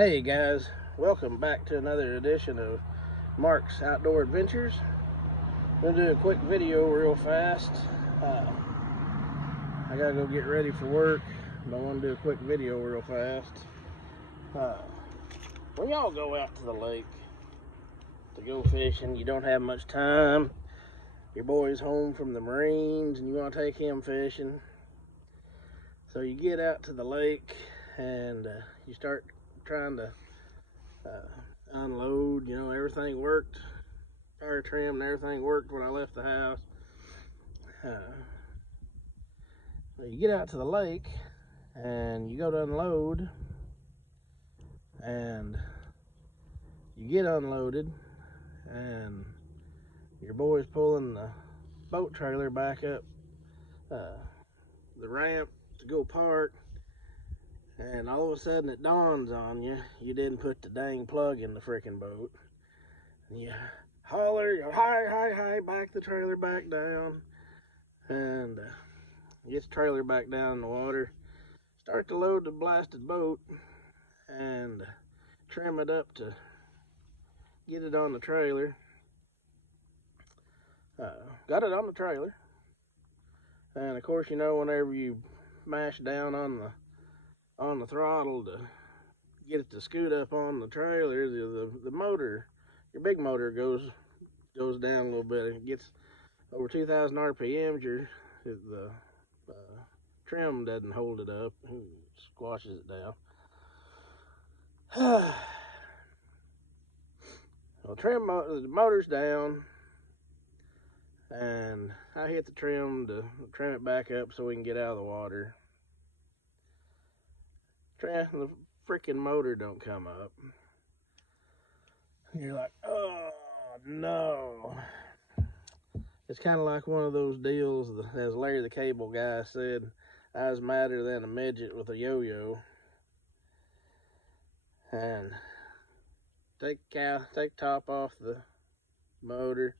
Hey guys, welcome back to another edition of Mark's Outdoor Adventures. I'm gonna do a quick video real fast. I gotta go get ready for work, but I want to do a quick video real fast. When y'all go out to the lake to go fishing, you don't have much time. Your boy's home from the Marines and you want to take him fishing. So you get out to the lake and you start trying to unload. You know, everything worked, tire trim and everything worked when I left the house. So you get out to the lake and you go to unload, and you get unloaded, and your boy's pulling the boat trailer back up the ramp to go park. And all of a sudden it dawns on you, you didn't put the dang plug in the freaking boat. And you holler, hi, back the trailer back down. And get the trailer back down in the water. Start to load the blasted boat and trim it up to get it on the trailer. Got it on the trailer. And of course, you know, whenever you mash down on the throttle to get it to scoot up on the trailer, the motor, your big motor goes down a little bit. It gets over 2,000 RPMs. The trim doesn't hold it up, it squashes it down. Well, the motor's down, and I hit the trim to trim it back up so we can get out of the water. The freaking motor don't come up. You're like, oh no. It's kind of like one of those deals, as Larry the Cable Guy said, I was madder than a midget with a yo-yo. And take top off the motor.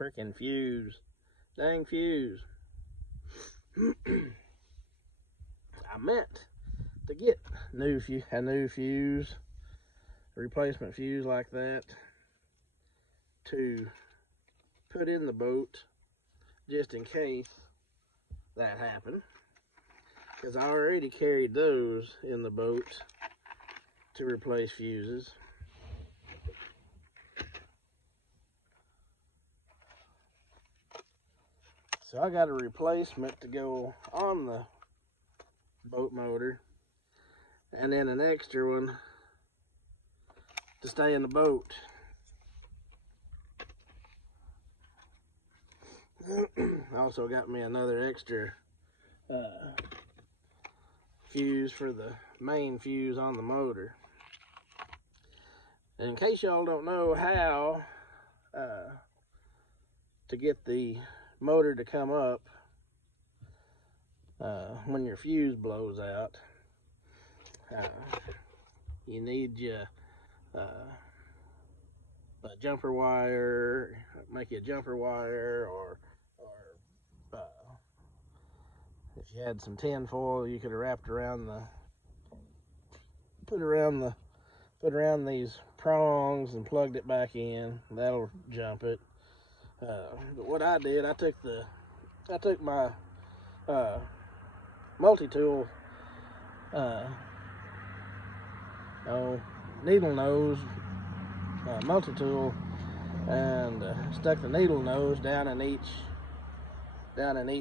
Freaking fuse. Dang fuse. I meant to get a new fuse, a replacement fuse like that, to put in the boat just in case that happened, because I already carried those in the boat to replace fuses. So I got a replacement to go on the boat motor, and then an extra one to stay in the boat. Also got me another extra fuse for the main fuse on the motor. And in case y'all don't know how to get the motor to come up when your fuse blows out, you need a jumper wire. Make you a jumper wire, or if you had some tin foil, you could have wrapped around put around these prongs and plugged it back in. That'll jump it. But what I did, I took my multi-tool needle nose multi-tool, and stuck the needle nose down in each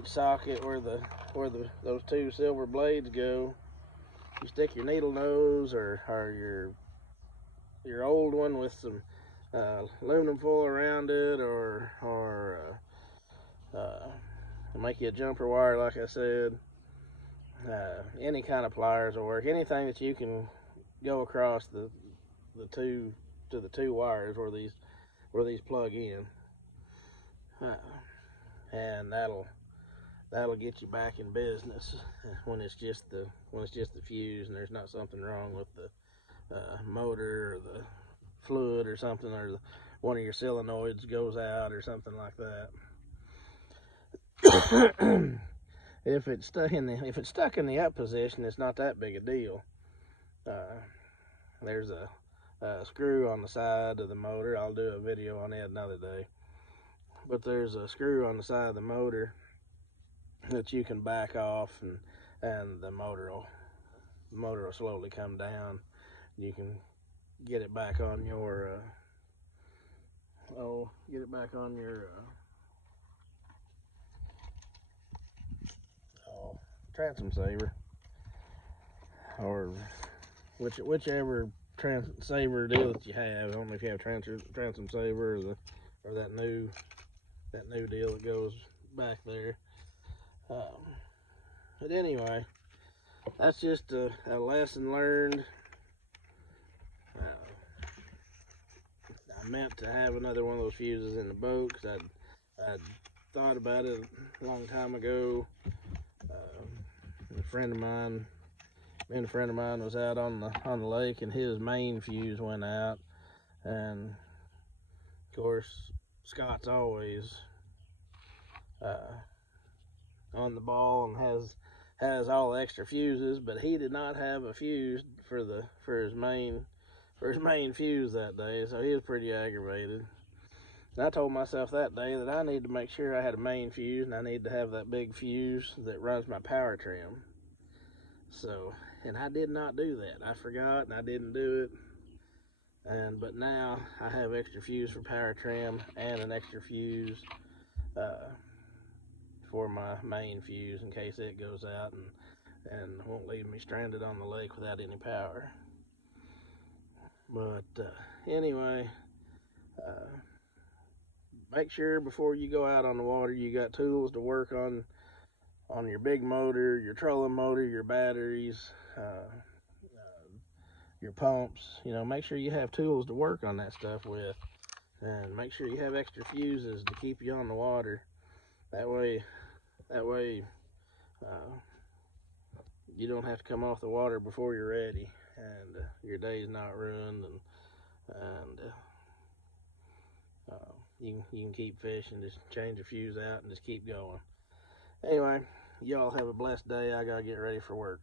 socket where those two silver blades go. You stick your needle nose or your old one with some aluminum foil around it, or make you a jumper wire, like I said. Any kind of pliers will work. Anything that you can go across the two wires where these plug in, and that'll get you back in business when it's just the fuse and there's not something wrong with the motor or the fluid or something, or one of your solenoids goes out or something like that. if it's stuck in the up position, it's not that big a deal. There's a screw on the side of the motor. I'll do a video on it another day. But there's a screw on the side of the motor that you can back off, and the motor will slowly come down. You can get it back on your transom saver, or whichever saver deal that you have. I don't know if you have transom saver or that new deal that goes back there. But anyway, that's just a lesson learned. I meant to have another one of those fuses in the boat because I'd thought about it a long time ago. A friend of mine was out on the lake, and his main fuse went out, and of course Scott's always on the ball and has all the extra fuses, but he did not have a fuse for his main fuse that day, so he was pretty aggravated. And I told myself that day that I need to make sure I had a main fuse, and I need to have that big fuse that runs my power trim. So, and I did not do that. I forgot and I didn't do it. But now I have extra fuse for power trim and an extra fuse for my main fuse in case it goes out and won't leave me stranded on the lake without any power. But anyway, make sure before you go out on the water you got tools to work on your big motor, your trolling motor, your batteries, your pumps. Make sure you have tools to work on that stuff with, and make sure you have extra fuses to keep you on the water. That way you don't have to come off the water before you're ready, and your day's not ruined, and you can keep fishing. Just change the fuse out and just keep going. Anyway, y'all have a blessed day. I gotta get ready for work.